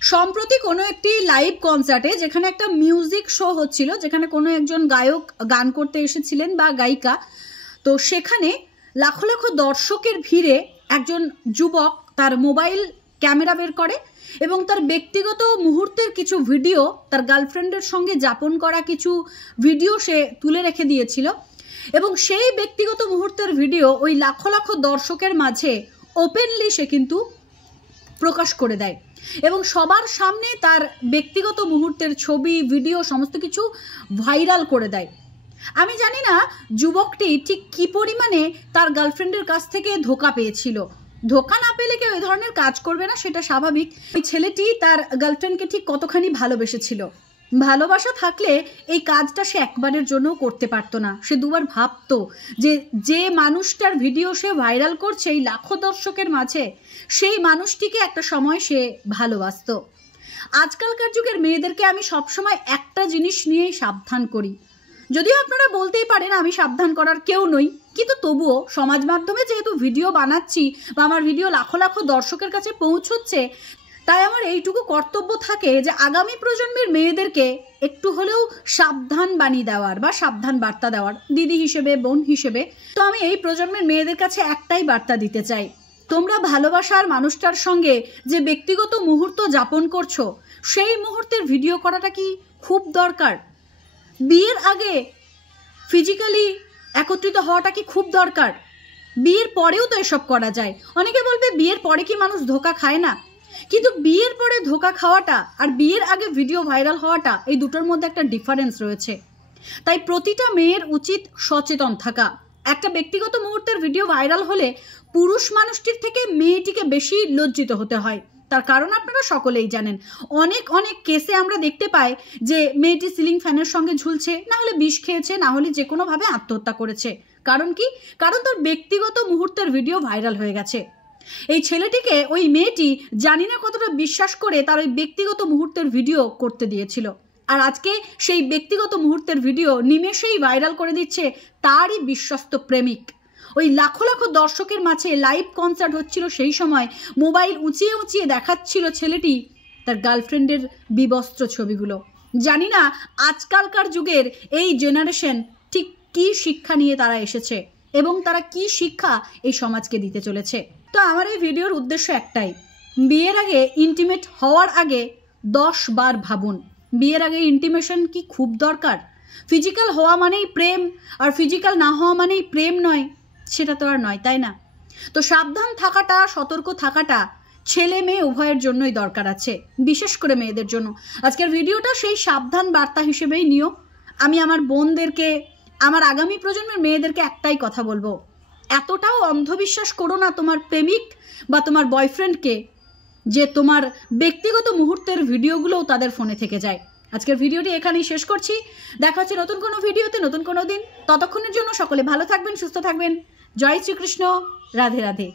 সম্প্রতি কোনো একটি লাইভ কনসার্টে যেখানে একটা মিউজিক শো হচ্ছিল, যেখানে কোনো একজন গায়ক গান করতে এসেছিলেন বা গায়িকা, তো সেখানে লাখো লাখো দর্শকের ভিড়ে একজন যুবক তার মোবাইল ক্যামেরা বের করে এবং তার ব্যক্তিগত মুহূর্তের কিছু ভিডিও, তার গার্লফ্রেন্ডের সঙ্গে যাপন করা কিছু ভিডিও সে তুলে রেখে দিয়েছিল এবং সেই ব্যক্তিগত মুহূর্তের ভিডিও ওই লাখো লাখো দর্শকের মাঝে ওপেনলি সে কিন্তু প্রকাশ করে দেয় এবং সবার সামনে তার ব্যক্তিগত মুহূর্তের ছবি, ভিডিও সমস্ত কিছু ভাইরাল করে দেয়। আমি জানি না যুবকটি ঠিক কি পরিমাণে তার গার্লফ্রেন্ডের কাছ থেকে ধোঁকা পেয়েছিল। ধোঁকা না পেলে কেউ এই ধরনের কাজ করবে না, সেটা স্বাভাবিক। ওই ছেলেটি তার গার্লফ্রেন্ডকে ঠিক কতখানি ভালোবেসেছিল। ভালোবাসা থাকলে এই কাজটা সে একবারের জন্যও করতে পারতো না। সে দুবার ভাবতো যে মানুষটার ভিডিও সে ভাইরাল করছে এই লাখো দর্শকের মাঝে, সেই মানুষটিকে একটা সময় সে ভালোবাসতো। আজকালকার যুগের মেয়েদেরকে আমি সবসময় একটা জিনিস নিয়েই সাবধান করি। যদিও আপনারা বলতেই পারেন আমি সাবধান করার কেউ নই, কিন্তু তবুও সমাজ মাধ্যমে যেহেতু ভিডিও বানাচ্ছি বা আমার ভিডিও লাখো লাখো দর্শকের কাছে পৌঁছচ্ছে, তাই আমার এইটুকু কর্তব্য থাকে যে আগামী প্রজন্মের মেয়েদেরকে একটু হলেও সাবধান বাণী দেওয়ার বা সাবধান বার্তা দেওয়ার, দিদি হিসেবে, বোন হিসেবে। তো আমি এই প্রজন্মের মেয়েদের কাছে একটাই বার্তা দিতে চাই, তোমরা ভালোবাসার মানুষটার সঙ্গে যে ব্যক্তিগত মুহূর্ত যাপন করছো, সেই মুহূর্তের ভিডিও করাটা কি খুব দরকার? বিয়ের আগে ফিজিক্যালি একত্রিত হওয়াটা কি খুব দরকার? বিয়ের পরেও তো এসব করা যায়। অনেকে বলবে বিয়ের পরে কি মানুষ ধোঁকা খায় না? কিন্তু বিয়ের পরে ধোঁকা খাওয়াটা আর বিয়ের আগে ভিডিও ভাইরাল হওয়াটা, এই দুটোর মধ্যে একটা ডিফারেন্স রয়েছে। তাই প্রতিটা মেয়ের উচিত সচেতন থাকা। একটা ব্যক্তিগত মুহূর্তের ভিডিও ভাইরাল হলে পুরুষ মানুষটির থেকে মেয়েটিকে বেশি লজ্জিত হতে হয়। তার কারণ আপনারা সকলেই জানেন, অনেক অনেক কেসে আমরা দেখতে পাই যে মেয়েটি সিলিং ফ্যানের সঙ্গে ঝুলছে, না হলে বিষ খেয়েছে, না হলে যে কোনোভাবে আত্মহত্যা করেছে। কারণ কি? কারণ তার ব্যক্তিগত মুহূর্তের ভিডিও ভাইরাল হয়ে গেছে। এই ছেলেটিকে ওই মেয়েটি জানি না কতটা বিশ্বাস করে তার ওই ব্যক্তিগত মুহূর্তের ভিডিও করতে দিয়েছিল, আর আজকে সেই ব্যক্তিগত মুহূর্তের ভিডিও নিমেষেই ভাইরাল করে দিচ্ছে তারই বিশ্বস্ত প্রেমিক। ওই লাখো লাখো দর্শকের মাঝে লাইভ কনসার্ট হচ্ছিল, সেই সময় মোবাইল উঁচিয়ে উঁচিয়ে দেখাচ্ছিল ছেলেটি তার গার্লফ্রেন্ডের বিবস্ত্র ছবিগুলো। জানি না আজকালকার যুগের এই জেনারেশন ঠিক কি শিক্ষা নিয়ে তারা এসেছে এবং তারা কি শিক্ষা এই সমাজকে দিতে চলেছে। তো আমার এই ভিডিওর উদ্দেশ্য একটাই, বিয়ের আগে ইন্টিমেট হওয়ার আগে 10 বার ভাবুন, বিয়ের আগে ইন্টিমেশন কি খুব দরকার? ফিজিক্যাল হওয়া মানেই প্রেম, আর ফিজিক্যাল না হওয়া মানেই প্রেম নয়, সেটা তো আর নয়, তাই না? তো সাবধান থাকাটা, সতর্ক থাকাটা ছেলে মেয়ে উভয়ের জন্যই দরকার আছে, বিশেষ করে মেয়েদের জন্য। আজকের ভিডিওটা সেই সাবধান বার্তা হিসেবেই নিও। আমি আমার বোনদেরকে, আমার আগামী প্রজন্মের মেয়েদেরকে একটাই কথা বলবো, এতটাও অন্ধবিশ্বাস করো না তোমার প্রেমিক বা তোমার বয়ফ্রেন্ডকে যে তোমার ব্যক্তিগত মুহূর্তের ভিডিওগুলোও তাদের ফোনে থেকে যায়। আজকের ভিডিওটি এখানেই শেষ করছি। দেখা হচ্ছে নতুন কোনো ভিডিওতে, নতুন কোনো দিন। ততক্ষণের জন্য সকলে ভালো থাকবেন, সুস্থ থাকবেন। জয় শ্রীকৃষ্ণ, রাধে রাধে।